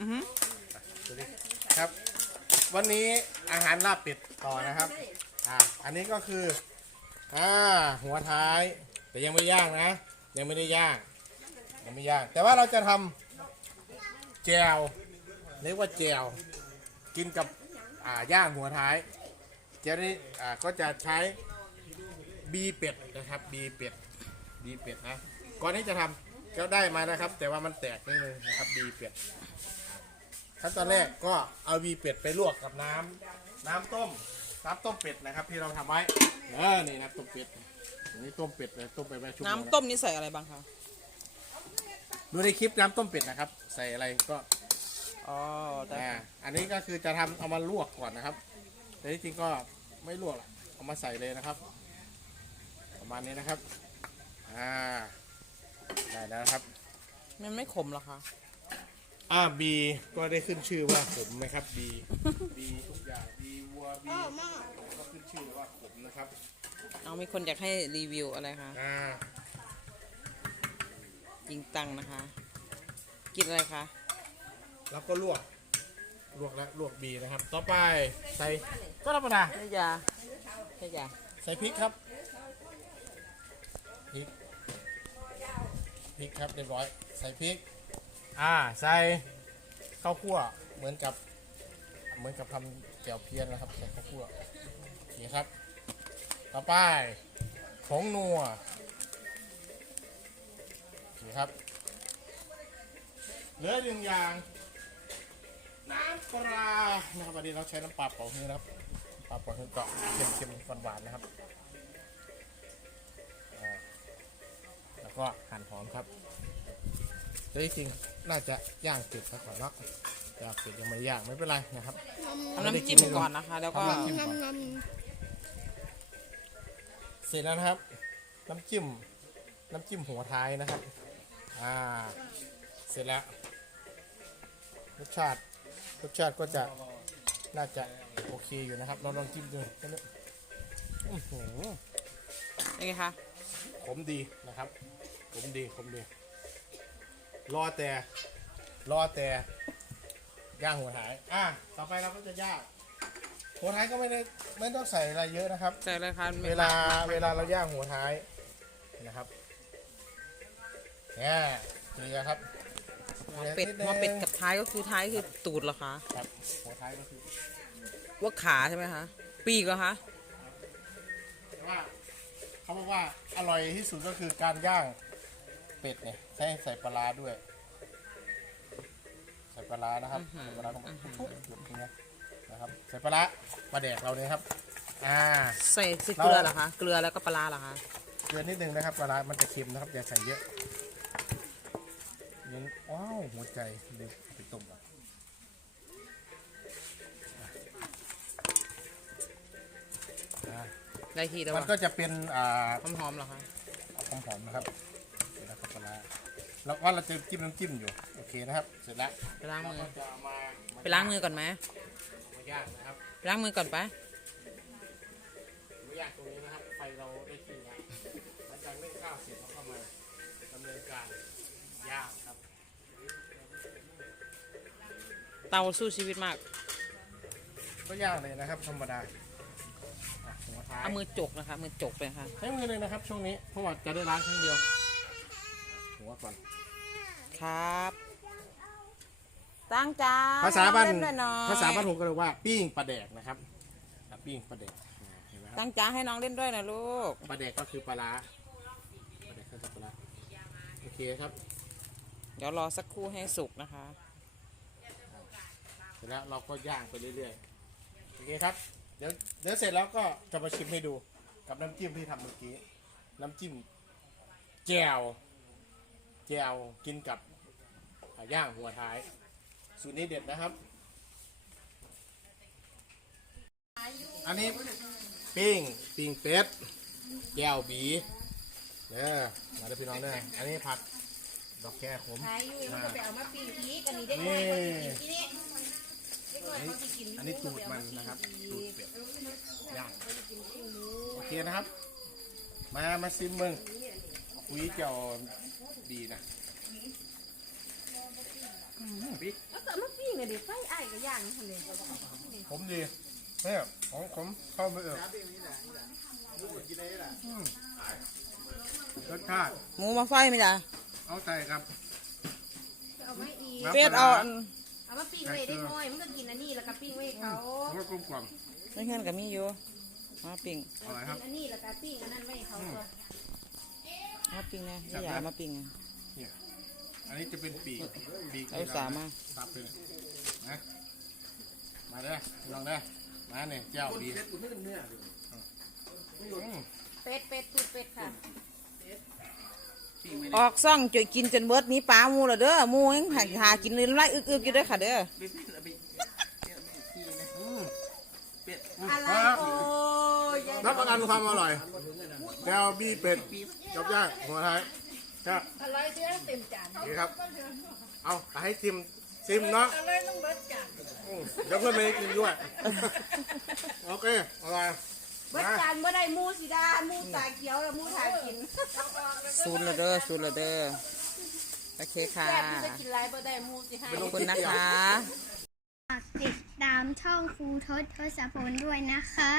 อือฮึสวัสดีครับ วันนี้อาหารลาบเป็ดต่อนะครับ อ่า อันนี้ก็คือ อ่า หัวท้าย แต่ยังไม่ย่างนะ ยังไม่ได้ย่าง ยังไม่ย่าง แต่ว่าเราจะทำแจวเรียกว่าแจวกินกับ อ่า ย่างหัวท้ายแจวนี้อ่า ก็จะใช้บีเป็ดนะครับบีเป็ดบีเป็ดนะ ก่อนที่จะทำก็ได้มานะครับ แต่ว่ามันแตกนิดนึงนะครับบีเป็ด ขั้นตอนแรกก็เอาวีเป็ดไปลวกกับน้ำน้ำต้มน้ำต้มเป็ดนะครับ ที่เราทำไว้เออนี่น้ำต้มเป็ดอันนี้ต้มเป็ดเลยต้มไปไว้ชั่วโมงน้ำต้มนี่ใส่อะไรบ้างคะดูในคลิปน้ำต้มเป็ดนะครับ ใส่อะไรก็ อ๋อแต่อ่าอันนี้ก็คือจะทำเอามาลวกก่อนนะครับ แต่ที่จริงก็ไม่ลวกหรอกเอามาใส่เลยนะครับ ประมาณนี้นะครับ อ่า ได้แล้วนะครับ มันไม่ขมเหรอคะ อ่าบีก็ได้ขึ้นชื่อว่าขมนะครับบีบีทุกอย่างบีวัวบีก็ขึ้นชื่อว่าขมนะครับเอามีคนอยากให้รีวิวอะไรคะอ่าจริงตังนะคะ กินอะไรคะแล้วก็ลวกลวกแล้วลวกบีนะครับ ต่อไปใส่ก็ธรรมดาใช่ยาใช่ยาใส่พริกครับพริกพริกครับเรียบร้อยใส่พริก อ่าใส่ข้าวคั่วเหมือนกับ เหมือนกับทำแจ่วเพี้ยนนะครับใส่ข้าวคั่วโอเครับ ต่อไปผงนัวโอเครับ เหลือหนึ่งอย่าง น้ำปลานะครับวันนี้เราใช้น้ำปลาเป่าฮื้อนะครับปลาเป่าฮื้อเกาะเค็มๆหวานๆนะครับแล้วก็หั่นหอมครับ แต่ที่จริงน่าจะย่างเป็ดซะก่อนเนาะย่างเป็ดยังไม่ย่างไม่เป็นไรนะครับ ทำน้ำจิ้มก่อนนะคะ แล้วก็ทำน้ำจิ้มก่อนเสร็จแล้วนะครับ น้ำจิ้ม น้ำจิ้มหัวท้ายนะครับ อ่า เสร็จแล้วรสชาติรสชาติก็จะน่าจะโอเคอยู่นะครับเราลองจิ้มดูกันเลยอื้อหือเป็นไงคะ ขมดีนะครับ ขมดี ขมดี รอแต่ รอแต่ ย่างหัวหาย อะ ต่อไปเราก็จะย่าง หัวท้ายก็ไม่ได้ไม่ต้องใส่อะไรเยอะนะครับ ใส่อะไรคะเวลาเวลาเราย่างหัวท้ายนะครับเนี่ยเกลือครับหัวเป็ดหัวเป็ดกับท้ายก็คือท้ายคือตูดเหรอคะ ครับ หัวท้ายก็คือ ว่าขาใช่ไหมคะ ปีกเหรอคะแต่ว่าเขาบอกว่าอร่อยที่สุดก็คือการย่างเป็ดเนี่ย ใช้ใส่ปลาร้าด้วย ใส่ปลาร้านะครับอื้อหือใส่ปลาร้าลงไปปุ๊บหยุดตรงนี้นะครับ ใส่ปลาร้าปลาแดกเราเนี่ยครับ อ่า ใส่ใส่เกลือเหรอคะ เกลือแล้วก็ปลาร้าเหรอคะ เกลือนิดนึงนะครับปลาร้ามันจะเค็มนะครับอย่าใส่เยอะยังว้าวหัวใจเดี๋ยวเอาไปต้มก่อนอ่าได้ทีแล้วมันว่าก็จะเป็นอ่าหอมๆเหรอคะ หอมๆนะครับเสร็จแล้วก็ปลาร้า แล้วว่าเราจะจิ้มน้ำจิ้มอยู่ โอเคนะครับ เสร็จแล้วไปล้างมือเรก็จะเอามาไปล้างมือก่อนไหมมาย่างนะครับไปล้างมือก่อนไปมาย่างตรงนี้นะครับ ไฟเราได้ที่แล้วหลังจากนึ่งข้าวเสร็จเราเข้ามาดำเนินการย่างครับ เตาสู้ชีวิตมาก ก็ย่างเลยนะครับ ธรรมดาอะหัวท้ายเอามือจกนะคะ มือจกเลยค่ะ ใช้มือเลยนะครับ ช่วงนี้เพราะว่าจะได้ล้างครั้งเดียว หัวก่อน ครับ ตั้งจ้าภาษาบ้านเล่ด้วยหน่อยภาษาบ้านผมก็เรียกว่าปิ้งปลาแดกนะครับอะปิ้งปลาแดกเห็นไหมครับตั้งจ้าให้น้องเล่นด้วยนะลูก ปลาแดกก็คือปลาร้าปลาแดกก็คือปลาร้าโอเคครับเดี๋ยวรอสักครู่ให้สุกนะคะ เสร็จแล้วเราก็ย่างไปเรื่อยๆโอเคครับเดี๋ยวเดี๋ยวเสร็จแล้วก็จะมาชิมให้ดูกับน้ำจิ้มที่ทำเมื่อกี้ น้ำจิ้มแจ่ว แจ่วกินกับอ่าย่างหัวท้าย สูตรนี้เด็ดนะครับ อันนี้ปิ้งปิ้งเป็ดแจ่วบีเนี่ยมาเด้อพี่น้องเด้ออันนี้ผัดดอกแค่ขม ขายอยู่มันก็ไปเอามาปีกอีกอันนี้ได้น้อยเขาสิกินที่นี่เด็กน้อยเขาสิกินอันนี้ตูดมันนะครับตูดเป็ดย่างโอเคนะครับ มามาซิมมึงคุยเจ้า ดีนะอืมพี่แล้วก็เอามาปีเลยดิไฟไอ้ก็ย่างนั่นเลยผมดีเนี่ยของผมเข้าไปเอออืมรสชาติหมูมาไฟไหมล่ะเอาใจครับเอาไว้อีกครับเป็ดเอาอันเอามาปิ้งไว้ได้น้อยมันก็กินอันนี้แล้วก็ปิ้งไว้เขารสกลมกล่อมในเฮือนก็มีอยู่มาปิ้งอร่อยครับกินอันนี้แล้วก็ปิ้งอันนั้นไว้เขาก็ มาปิ้งนะนี่อย่ามาปิ้งนะเนี่ยอันนี้จะเป็นปีกปีกเอาสามมาตับเลยนะมาเด้อลองเด้อมาเนี่ยเจ้าดีอืมเป็ดเป็ดตูดเป็ดค่ะออกซ่องจุยกินจนเบิดมีปลาหมูและเด้อหมูยังหาหากินเลยน้ำลายอึกๆอยู่เด้อค่ะเด้ออืมอะไรครับโอ้ยยาย รับประกันความอร่อยแก้วบี้เป็ดกับย่างหัวท้ายครับอร่อยเชื่อเต็มจานนี่ครับ เอาให้ชิมชิมเนาะอร่อยต้องเบิดจานอืมเดี๋ยวเพื่อนไม่ได้กินด้วยโอเคอร่อยเบิดจานเมื่อได้มูสีดามูตาเขียวแล้วมูทากินซูนและเด้อซูนและเด้อโอเคค่ะแซ่บที่จะกินไรเมื่อได้มูสิให้ขอบคุณนะคะ ฝากติดตามช่องครูทศทศพลด้วยนะคะ